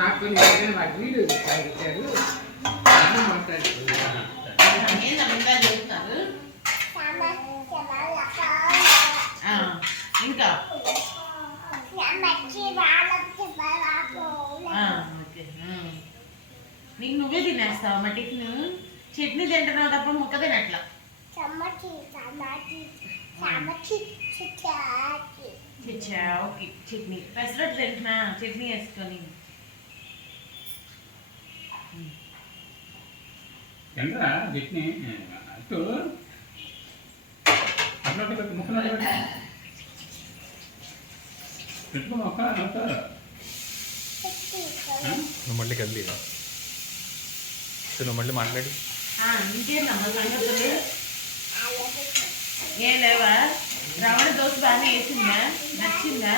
నాకు వాటి వీడియో ఇచ్చారు మాట్లాడుతున్నారు ఇంకా నీకు నువ్వే తినేస్తావు మా టిఫిన్ చట్నీ తింటున్నావు తప్ప ముక్క తినట్లా ఓకే చట్నీ పెసరట్టు తింటున్నా చట్నీ వేసుకొని చట్నీ అటు అట్లా ముక్కలు పెట్టుకో మొక్క నువ్వు మళ్ళీ కదిలి నువ్వు మళ్ళీ మాట్లాడి ఇంకేందమ్మా సంగతులు ఏం లేవా రవణ దోశ బాగానే వేసిందా నచ్చిందా